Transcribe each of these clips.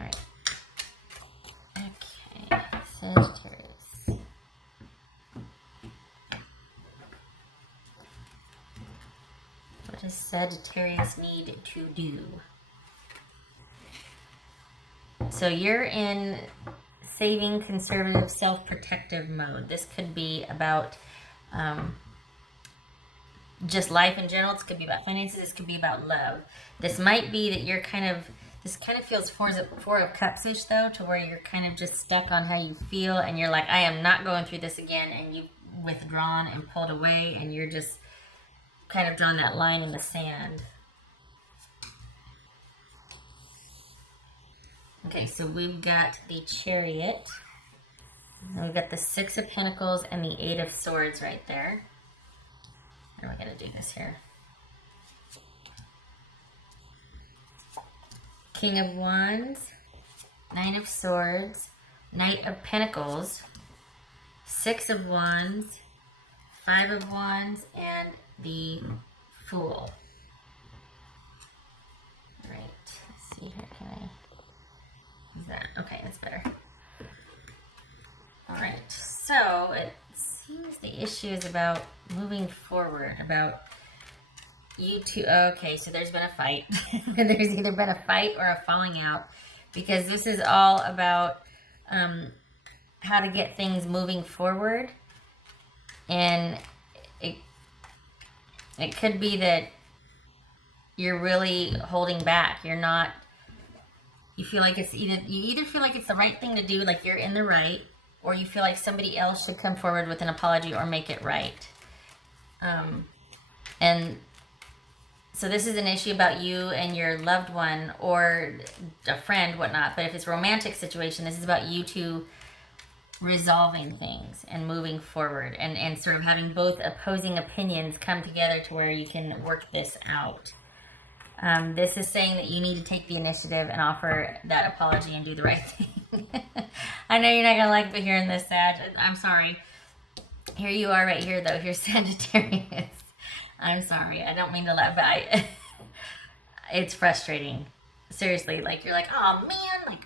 All right. Okay, Sagittarius. What does Sagittarius need to do? So you're in saving, conservative, self-protective mode. This could be about just life in general. This could be about finances. This could be about love. This might be that you're this kind of feels four of cups-ish though, to where you're kind of just stuck on how you feel, and you're like, I am not going through this again, and you've withdrawn and pulled away, and you're just kind of drawn that line in the sand. Okay, so we've got the Chariot, and we've got the Six of Pentacles and the Eight of Swords right there. How am I going to do this here? King of Wands, Nine of Swords, Knight of Pentacles, Six of Wands, Five of Wands, and the Fool. All right, let's see here. Can I? Is that okay? That's better. All right, so it seems the issue is about moving forward, about you two. Okay, so there's been a fight. There's either been a fight or a falling out, because this is all about how to get things moving forward, and it could be that you're really holding back. You're not. You feel like it's you either feel like it's the right thing to do, like you're in the right, or you feel like somebody else should come forward with an apology or make it right. And so this is an issue about you and your loved one or a friend, whatnot. But if it's a romantic situation, this is about you two resolving things and moving forward, and sort of having both opposing opinions come together to where you can work this out. This is saying that you need to take the initiative and offer that apology and do the right thing. I know you're not going to like hearing this, Sag. I'm sorry. Here you are right here, though. Here's Sagittarius. I'm sorry. I don't mean to laugh, but it's frustrating. Seriously. Like, you're like, oh, man. Like,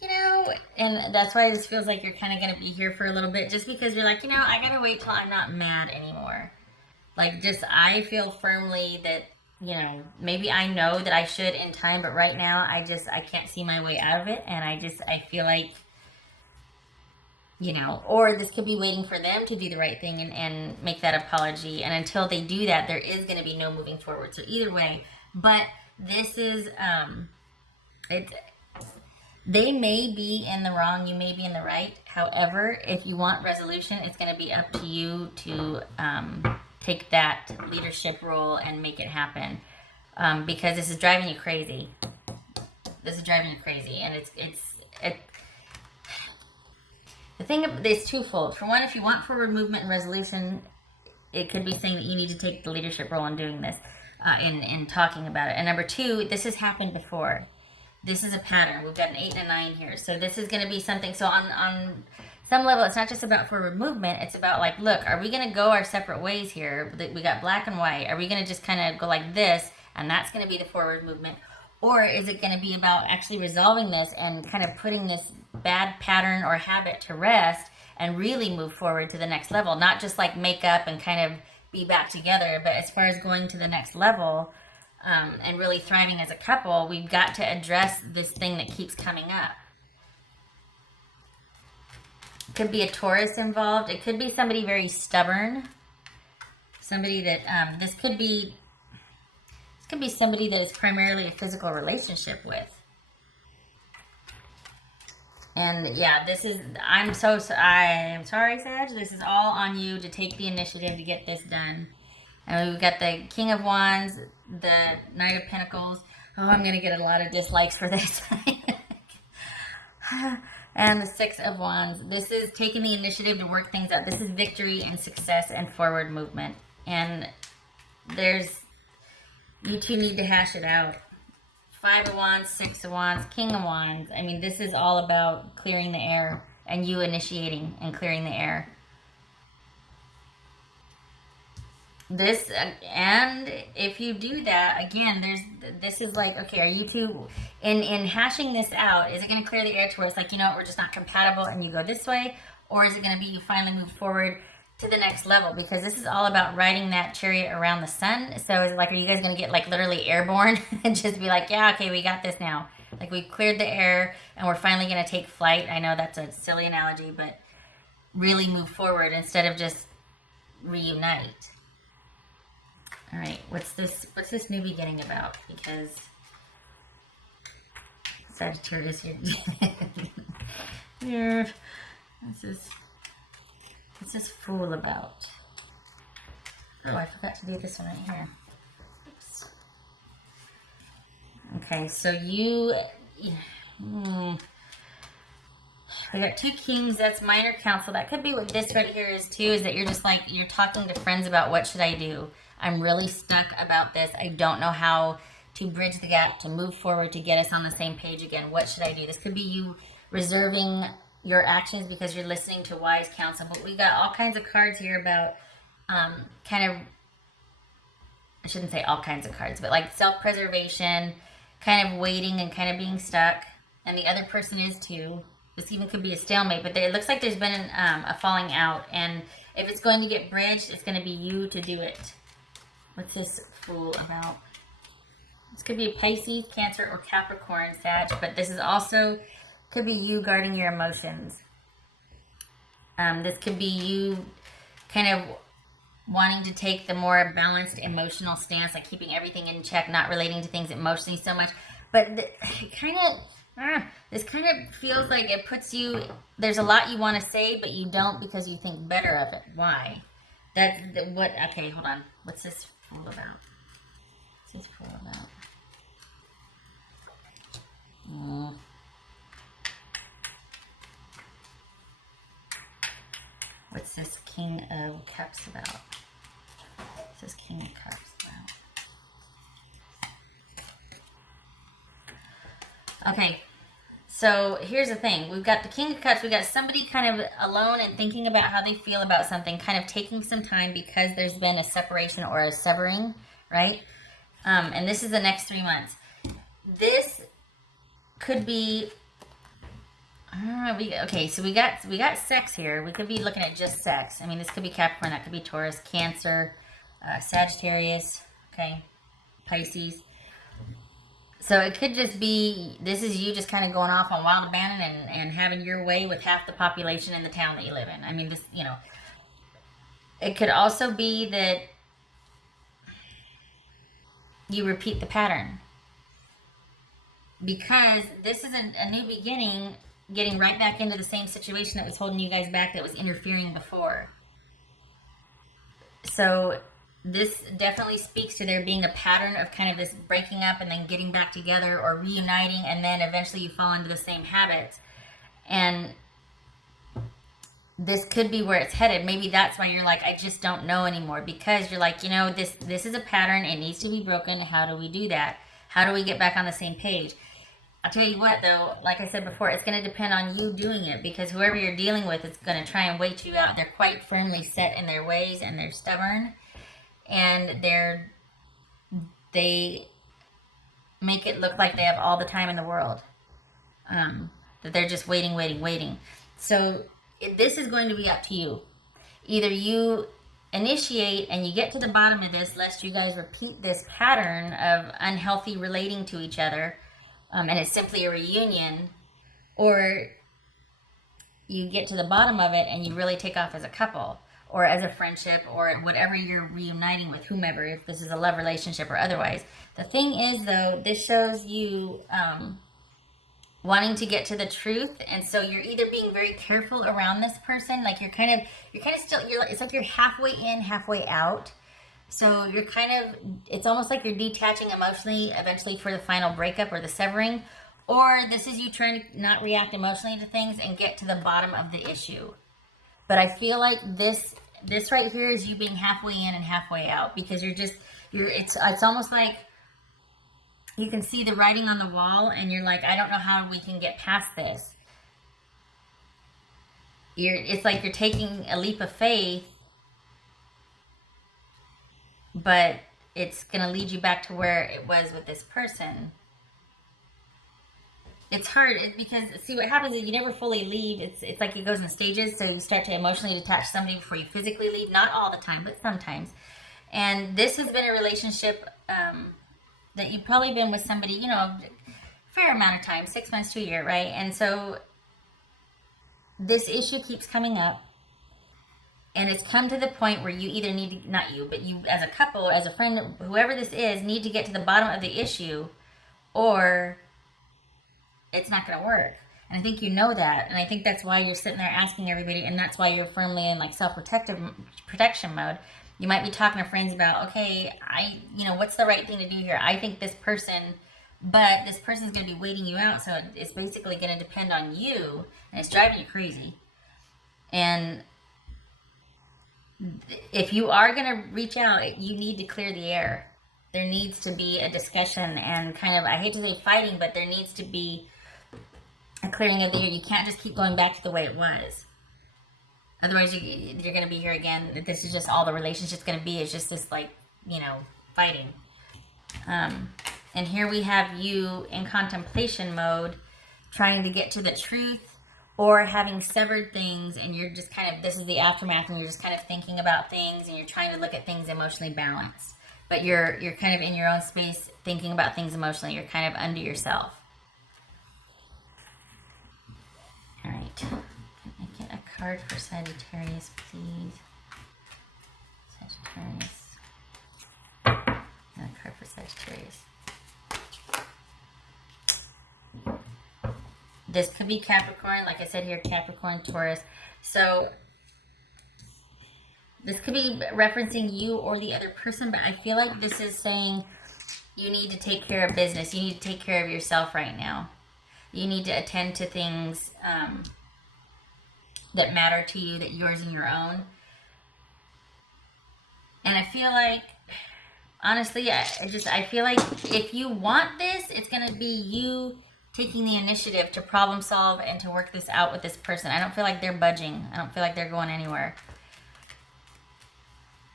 you know, and that's why this feels like you're kind of going to be here for a little bit, just because you're like, you know, I got to wait till I'm not mad anymore. Like, just, I feel firmly that, you know, maybe I know that I should in time, but right now I can't see my way out of it. And I feel like, you know, or this could be waiting for them to do the right thing and make that apology. And until they do that, there is going to be no moving forward. So either way, but this is, they may be in the wrong, you may be in the right. However, if you want resolution, it's going to be up to you to, take that leadership role and make it happen, because this is driving you crazy. This is driving you crazy, and the thing is twofold. For one, if you want forward movement and resolution, it could be saying that you need to take the leadership role in doing this, in talking about it. And number two, this has happened before. This is a pattern. We've got an 8 and a 9 here, so this is going to be something. So on some level, it's not just about forward movement. It's about, like, look, are we going to go our separate ways here? We got black and white. Are we going to just kind of go like this, and that's going to be the forward movement? Or is it going to be about actually resolving this and kind of putting this bad pattern or habit to rest and really move forward to the next level? Not just like make up and kind of be back together, but as far as going to the next level, and really thriving as a couple, we've got to address this thing that keeps coming up. Could be a Taurus involved. It could be somebody very stubborn. Somebody that, this could be somebody that is primarily a physical relationship with. And yeah, this is, I am sorry, Sag. This is all on you to take the initiative to get this done. And we've got the King of Wands, the Knight of Pentacles. Oh, I'm going to get a lot of dislikes for this. And the Six of Wands. This is taking the initiative to work things out. This is victory and success and forward movement. And you two need to hash it out. Five of Wands, Six of Wands, King of Wands. I mean, this is all about clearing the air and you initiating and clearing the air. this and if you do that again, this is like, okay, are you two in hashing this out, is it going to clear the air to where it's like, you know what, we're just not compatible and you go this way, or is it going to be you finally move forward to the next level? Because this is all about riding that chariot around the sun. So is it like, are you guys going to get like literally airborne and just be like, yeah, okay, we got this now, like we've cleared the air and we're finally going to take flight? I know that's a silly analogy, but really move forward instead of just reunite. All right, what's this new beginning about? Because Sagittarius, you're what's this fool about? Oh, I forgot to do this one right here. Oops. Okay, so I got two kings. That's minor council. That could be what this right here is too, is that you're just like, you're talking to friends about what should I do? I'm really stuck about this. I don't know how to bridge the gap, to move forward, to get us on the same page again. What should I do? This could be you reserving your actions because you're listening to wise counsel. But we got all kinds of cards here about kind of, I shouldn't say all kinds of cards, but like self-preservation, kind of waiting and kind of being stuck. And the other person is too. This even could be a stalemate, but it looks like there's been a falling out. And if it's going to get bridged, it's going to be you to do it. What's this fool about? This could be a Pisces, Cancer, or Capricorn, Sag, but this is also, could be you guarding your emotions. This could be you kind of wanting to take the more balanced emotional stance, like keeping everything in check, not relating to things emotionally so much. But this kind of feels like it puts you, there's a lot you want to say, but you don't because you think better of it. Why? That's what, okay, hold on. What's this fool about? What's this fool about? What's this King of Cups about? What's this King of Cups about? Okay, so here's the thing. We've got the King of Cups. We've got somebody kind of alone and thinking about how they feel about something, kind of taking some time because there's been a separation or a severing, right? And this is the next 3 months. This could be, okay, so we got sex here. We could be looking at just sex. I mean, this could be Capricorn, that could be Taurus, Cancer, Sagittarius, okay, Pisces. So it could just be, this is you just kind of going off on wild abandon and having your way with half the population in the town that you live in. I mean, this, you know, it could also be that you repeat the pattern. Because this is a new beginning, getting right back into the same situation that was holding you guys back, that was interfering before. So this definitely speaks to there being a pattern of kind of this breaking up and then getting back together or reuniting, and then eventually you fall into the same habits. And this could be where it's headed. Maybe that's why you're like, I just don't know anymore, because you're like, you know, this is a pattern. It needs to be broken. How do we do that? How do we get back on the same page? I'll tell you what, though, like I said before, it's going to depend on you doing it, because whoever you're dealing with is going to try and wait you out. They're quite firmly set in their ways, and they're stubborn, and they make it look like they have all the time in the world, that they're just waiting. So this is going to be up to you. Either you initiate and you get to the bottom of this, lest you guys repeat this pattern of unhealthy relating to each other, and it's simply a reunion, or you get to the bottom of it and you really take off as a couple or as a friendship or whatever you're reuniting with, whomever, if this is a love relationship or otherwise. The thing is, though, this shows you wanting to get to the truth, and so you're either being very careful around this person, like you're kind of still, it's like you're halfway in, halfway out. So you're kind of, it's almost like you're detaching emotionally eventually for the final breakup or the severing, or this is you trying to not react emotionally to things and get to the bottom of the issue. But I feel like this right here is you being halfway in and halfway out, because it's almost like you can see the writing on the wall and you're like, I don't know how we can get past this. It's like you're taking a leap of faith, but it's going to lead you back to where it was with this person. It's hard because, see, what happens is you never fully leave. It's like it goes in stages. So you start to emotionally detach somebody before you physically leave. Not all the time, but sometimes. And this has been a relationship that you've probably been with somebody, you know, fair amount of time, 6 months to a year, right? And so this issue keeps coming up. And it's come to the point where you either need to, not you, but you as a couple, as a friend, whoever this is, need to get to the bottom of the issue, or it's not going to work. And I think you know that. And I think that's why you're sitting there asking everybody, and that's why you're firmly in like protection mode. You might be talking to friends about, okay, what's the right thing to do here? I think this person, but this person's going to be waiting you out. So it's basically going to depend on you, and it's driving you crazy. And if you are going to reach out, you need to clear the air. There needs to be a discussion and kind of, I hate to say fighting, but there needs to be a clearing of the air. You can't just keep going back to the way it was. Otherwise, you're going to be here again. This is just all the relationship's going to be. It's just this, like, fighting. And here we have you in contemplation mode, trying to get to the truth, or having severed things, and you're just kind of, this is the aftermath, and you're just kind of thinking about things, and you're trying to look at things emotionally balanced. But you're kind of in your own space thinking about things emotionally. You're kind of under yourself. All right. Can I get a card for Sagittarius, please? Sagittarius. And a card for Sagittarius. This could be Capricorn, like I said here, Capricorn, Taurus. So this could be referencing you or the other person, but I feel like this is saying you need to take care of business. You need to take care of yourself right now. You need to attend to things that matter to you, that yours and your own. And I feel like, honestly, I feel like if you want this, it's going to be you taking the initiative to problem solve and to work this out with this person. I don't feel like they're budging. I don't feel like they're going anywhere.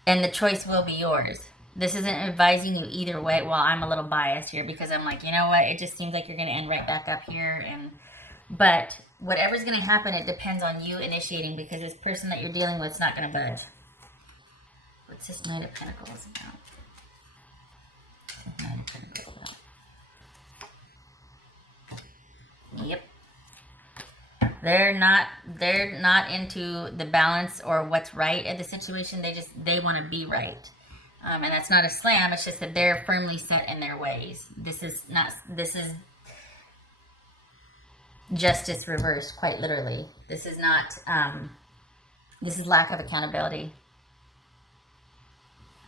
And the choice will be yours. This isn't advising you either way. Well, I'm a little biased here because I'm like, you know what? It just seems like you're going to end right back up here. But whatever's going to happen, it depends on you initiating, because this person that you're dealing with is not going to budge. What's this Knight of Pentacles about? Knight of Pentacles about? Yep. They're not into the balance or what's right at the situation. They want to be right. And that's not a slam. It's just that they're firmly set in their ways. This is justice reversed, quite literally. This is not, this is lack of accountability.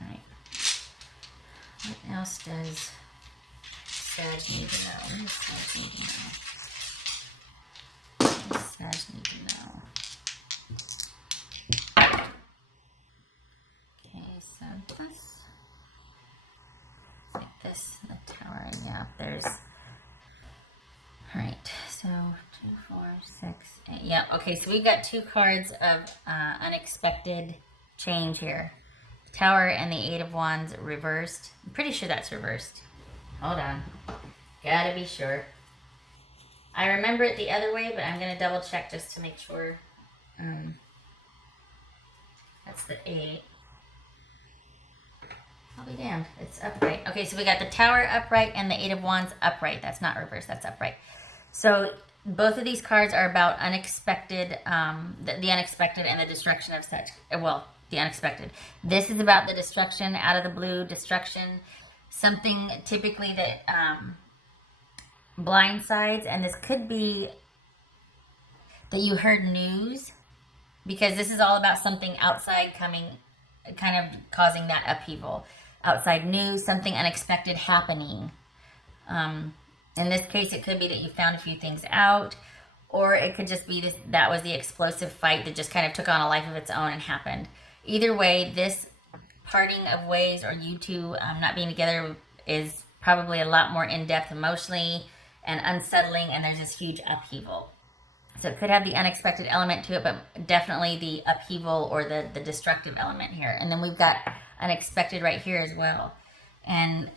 All right. What else does Sag need to know? What does Sag need to know? Sag need to know. Okay, so this, like this, the Tower, yeah, there's, all right, so 2, 4, 6, 8, yeah, okay, so we got 2 cards of unexpected change here. Tower and the 8 of Wands reversed. I'm pretty sure that's reversed. Hold on, gotta be sure. I remember it the other way, but I'm going to double check just to make sure. That's the 8. I'll be damned. It's upright. Okay, so we got the Tower upright and the 8 of Wands upright. That's not reversed. That's upright. So both of these cards are about unexpected, the unexpected and the destruction of such. Well, the unexpected. This is about the destruction, out of the blue, destruction. Something typically that... blindsides, and this could be that you heard news, because this is all about something outside coming, kind of causing that upheaval. Outside news, something unexpected happening. In this case, it could be that you found a few things out, or it could just be that was the explosive fight that just kind of took on a life of its own and happened. Either way, this parting of ways, or you two not being together, is probably a lot more in-depth emotionally and unsettling, and there's this huge upheaval. So it could have the unexpected element to it, but definitely the upheaval or the destructive element here. And then we've got unexpected right here as well. And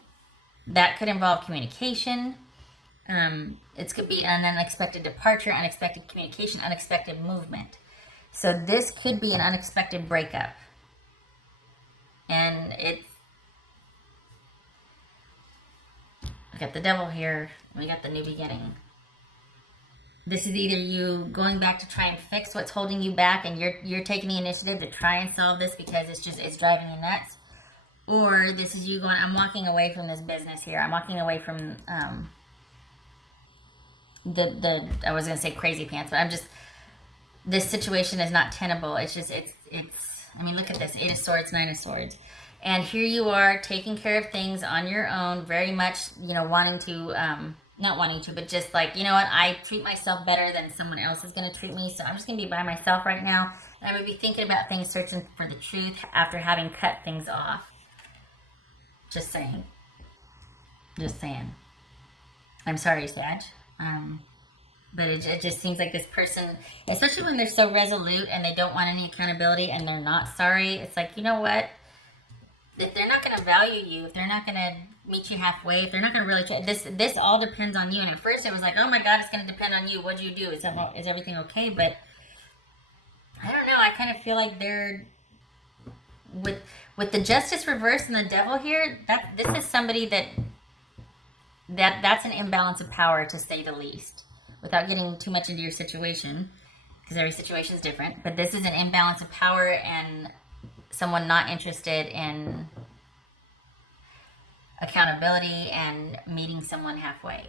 that could involve communication. It could be an unexpected departure, unexpected communication, unexpected movement. So this could be an unexpected breakup. And we got the devil here. We got the new beginning. This is either you going back to try and fix what's holding you back, and you're taking the initiative to try and solve this because it's driving you nuts. Or this is you going, I'm walking away from this business here. I'm walking away from I was gonna say crazy pants, but this situation is not tenable. It's I mean, look at this, 8 of Swords, 9 of Swords. And here you are taking care of things on your own, very much, wanting to, not wanting to, but just like, you know what, I treat myself better than someone else is going to treat me, so I'm just going to be by myself right now. And I'm going to be thinking about things, searching for the truth after having cut things off. Just saying. Just saying. I'm sorry, Sag. But it just seems like this person, especially when they're so resolute and they don't want any accountability and they're not sorry, it's like, you know what? If they're not going to value you, if they're not going to meet you halfway, if they're not going to really try, this all depends on you. And at first it was like, oh my God, it's going to depend on you. What do you do? Is everything okay? But I don't know. I kind of feel like they're with the Justice reverse and the Devil here. This is somebody that's an imbalance of power, to say the least, without getting too much into your situation, because every situation is different. But this is an imbalance of power and someone not interested in accountability and meeting someone halfway.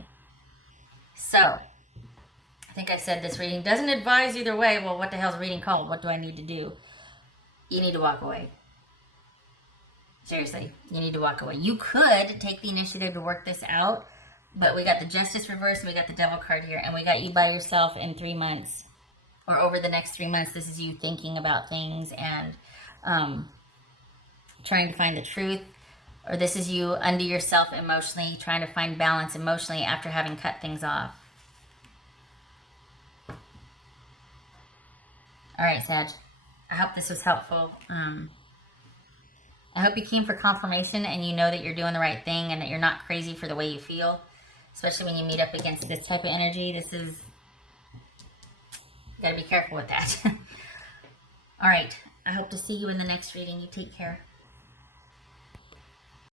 So, I think I said this reading doesn't advise either way. Well, what the hell's reading called? What do I need to do? You need to walk away. Seriously, you need to walk away. You could take the initiative to work this out, but we got the Justice reverse and we got the Devil card here, and we got you by yourself in 3 months, or over the next 3 months. This is you thinking about things and trying to find the truth, or this is you under yourself emotionally, trying to find balance emotionally after having cut things off. All right, Sag. I hope this was helpful. I hope you came for confirmation and you know that you're doing the right thing and that you're not crazy for the way you feel, especially when you meet up against this type of energy. You gotta be careful with that. All right. I hope to see you in the next reading. You take care.